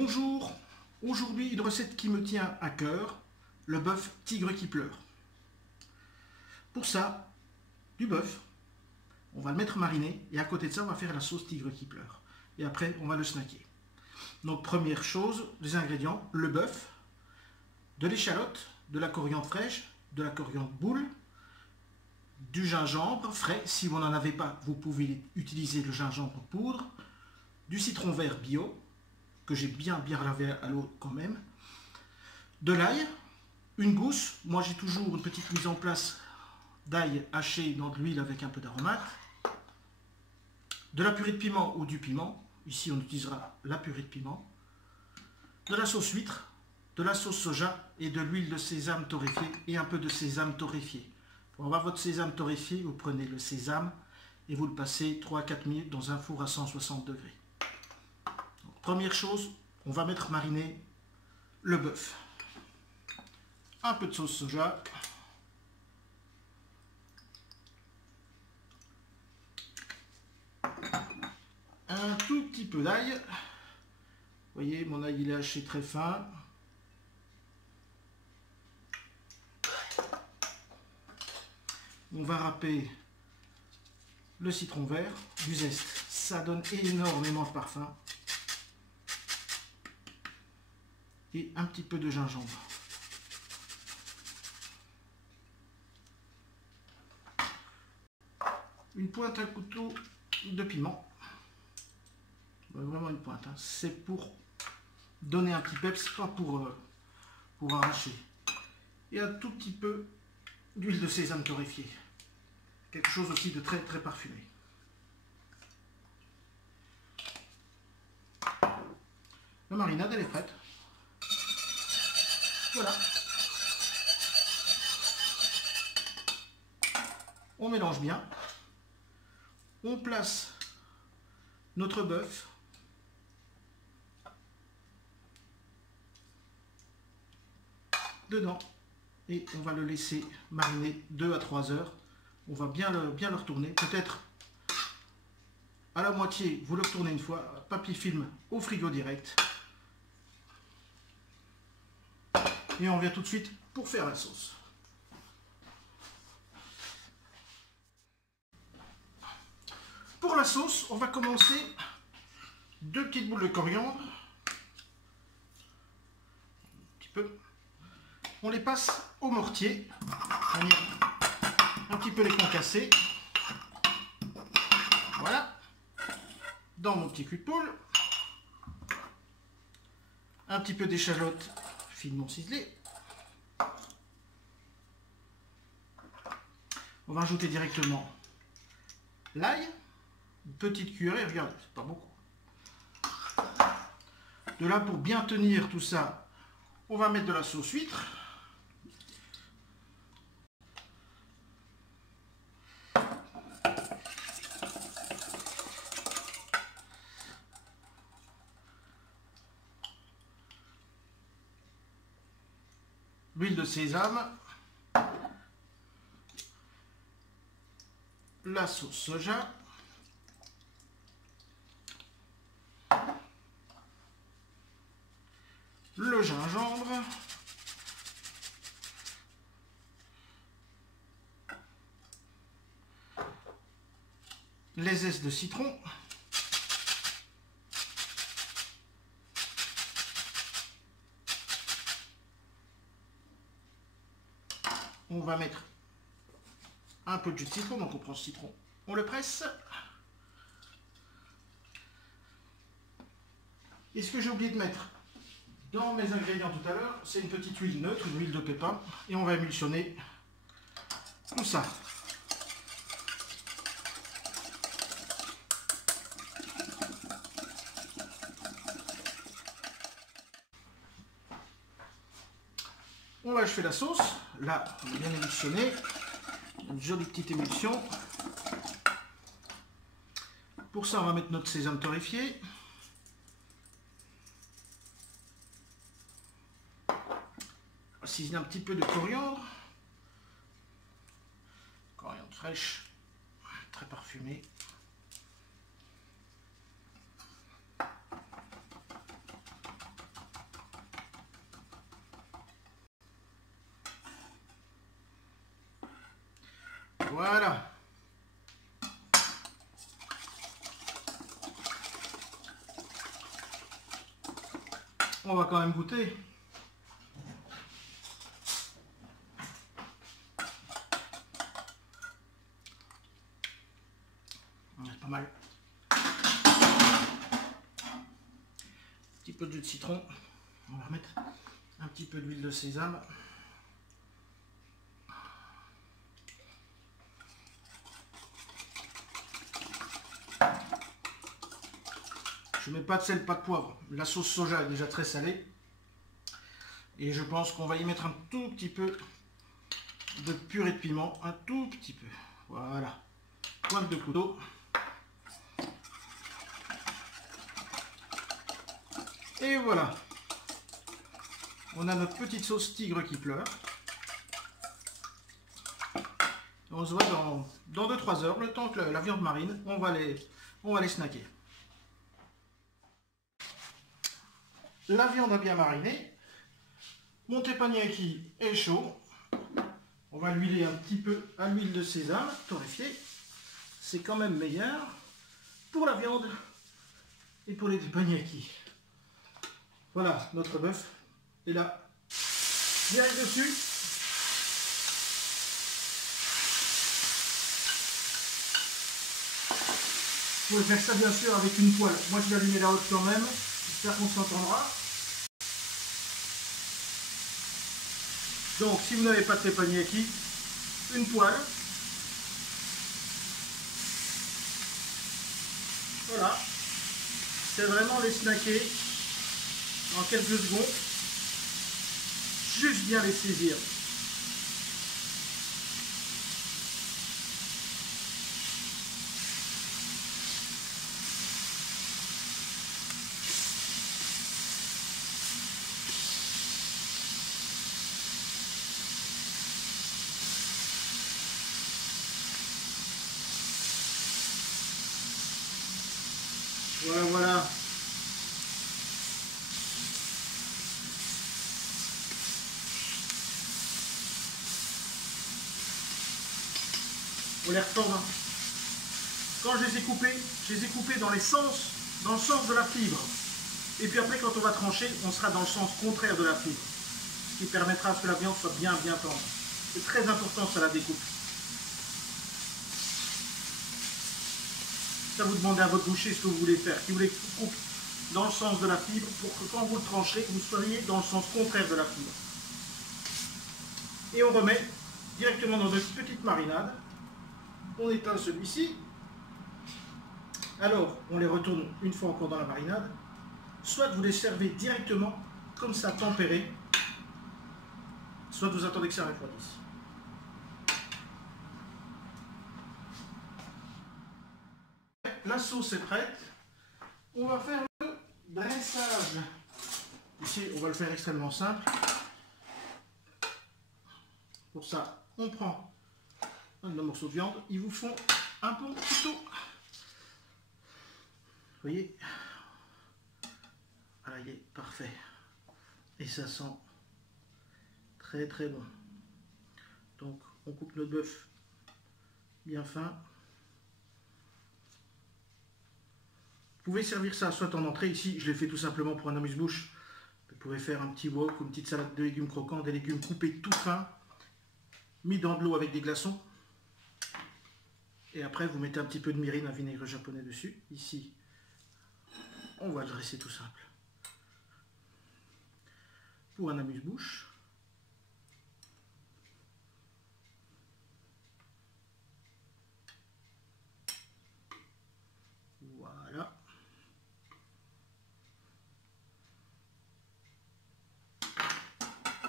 Bonjour, aujourd'hui une recette qui me tient à cœur, le bœuf tigre qui pleure. Pour ça, du bœuf, on va le mettre mariné et à côté de ça on va faire la sauce tigre qui pleure. Et après on va le snacker. Donc première chose, les ingrédients, le bœuf, de l'échalote, de la coriandre fraîche, de la coriandre boule, du gingembre frais, si vous n'en avez pas, vous pouvez utiliser le gingembre poudre, du citron vert bio, que j'ai bien lavé à l'eau quand même, de l'ail, une gousse, moi j'ai toujours une petite mise en place d'ail haché dans de l'huile avec un peu d'aromate, de la purée de piment ou du piment, ici on utilisera la purée de piment, de la sauce huître, de la sauce soja et de l'huile de sésame torréfiée et un peu de sésame torréfié. Pour avoir votre sésame torréfié, vous prenez le sésame et vous le passez 3 à 4 minutes dans un four à 160 degrés. Donc, première chose, on va mettre mariner le bœuf. Un peu de sauce soja. Un tout petit peu d'ail. Vous voyez, mon ail il est haché très fin. On va râper le citron vert, du zeste. Ça donne énormément de parfum. Et un petit peu de gingembre. Une pointe à couteau de piment. Vraiment une pointe. Hein. C'est pour donner un petit peps, pas pour arracher. Et un tout petit peu d'huile de sésame torréfiée. Quelque chose aussi de très parfumé. La marinade elle est prête. Voilà. On mélange bien. On place notre bœuf. Dedans. Et on va le laisser mariner 2 à 3 heures. On va bien le retourner. Peut-être à la moitié, vous le retournez une fois. Papier film au frigo direct. Et on revient tout de suite pour faire la sauce. Pour la sauce, on va commencer 2 petites boules de coriandre. Un petit peu. On les passe au mortier. On y un petit peu les concasser. Voilà. Dans mon petit cul de poule. Un petit peu d'échalote finement ciselée. On va ajouter directement l'ail. Une petite cuillerée, regardez, c'est pas beaucoup. De là, pour bien tenir tout ça, on va mettre de la sauce huître. L'huile de sésame, la sauce soja, le gingembre, les zestes de citron, on va mettre un peu de jus de citron, donc on prend ce citron, on le presse. Et ce que j'ai oublié de mettre dans mes ingrédients tout à l'heure, c'est une petite huile neutre, une huile de pépin, et on va émulsionner tout ça. On va achever la sauce. Là, on a bien émulsionné. Une jolie petite émulsion. Pour ça, on va mettre notre sésame torréfié. On va ciseler un petit peu de coriandre. Coriandre fraîche, très parfumée. Voilà. On va quand même goûter. C'est pas mal. Un petit peu de jus de citron. On va remettre un petit peu d'huile de sésame. Je mets pas de sel, pas de poivre. La sauce soja est déjà très salée. Et je pense qu'on va y mettre un tout petit peu de purée de piment. Un tout petit peu. Voilà. Pointe de couteau. Et voilà. On a notre petite sauce tigre qui pleure. On se voit dans 2-3 heures. Le temps que la viande marine, on va les snacker. La viande a bien mariné. Mon teppanyaki est chaud. On va l'huiler un petit peu à l'huile de sésame torréfiée. C'est quand même meilleur pour la viande et pour les teppanyaki. Voilà, notre bœuf est là. Direct dessus. Vous pouvez faire ça bien sûr avec une poêle. Moi je vais allumer la haute quand même. J'espère qu'on s'entendra. Donc si vous n'avez pas de teppanyaki, une poêle. Voilà. C'est vraiment les snacker en quelques secondes. Juste bien les saisir. Voilà, voilà. On les retordre. Quand je les ai coupés dans le sens de la fibre. Et puis après, quand on va trancher, on sera dans le sens contraire de la fibre. Ce qui permettra à ce que la viande soit bien tendre. C'est très important ça, la découpe. Ça, vous demandez à votre boucher ce que vous voulez faire. Si vous voulez couper dans le sens de la fibre, pour que quand vous le trancherez, vous soyez dans le sens contraire de la fibre. Et on remet directement dans une petite marinade. On éteint celui-ci. Alors, on les retourne une fois encore dans la marinade. Soit vous les servez directement, comme ça, tempéré. Soit vous attendez que ça refroidisse. La sauce est prête. On va faire le dressage. Ici, on va le faire extrêmement simple. Pour ça, on prend un morceau de viande. Ils vous font un bon couteau. Vous voyez? Voilà, il est parfait. Et ça sent très très bon. Donc, on coupe notre bœuf bien fin. Vous pouvez servir ça soit en entrée. Ici, je l'ai fait tout simplement pour un amuse-bouche. Vous pouvez faire un petit wok ou une petite salade de légumes croquants, des légumes coupés tout fins, mis dans de l'eau avec des glaçons. Et après, vous mettez un petit peu de mirin, un vinaigre japonais dessus. Ici, on va le dresser tout simple. Pour un amuse-bouche. Voilà.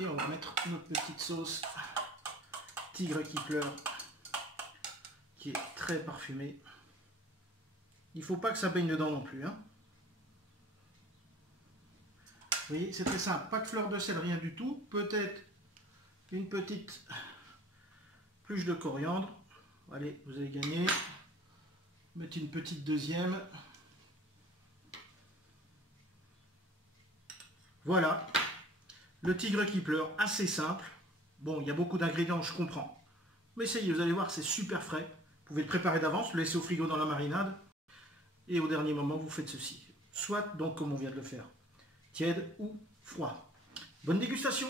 Et on va mettre notre petite sauce tigre qui pleure, qui est très parfumée. Il ne faut pas que ça baigne dedans non plus, hein. Vous voyez, c'est très simple. Pas de fleur de sel, rien du tout. Peut-être une petite pluche de coriandre. Allez, vous avez gagné. Mettez une petite deuxième. Voilà. Le tigre qui pleure, assez simple. Bon, il y a beaucoup d'ingrédients, je comprends. Mais essayez, vous allez voir, c'est super frais. Vous pouvez le préparer d'avance, le laisser au frigo dans la marinade. Et au dernier moment, vous faites ceci. Soit donc comme on vient de le faire, tiède ou froid. Bonne dégustation!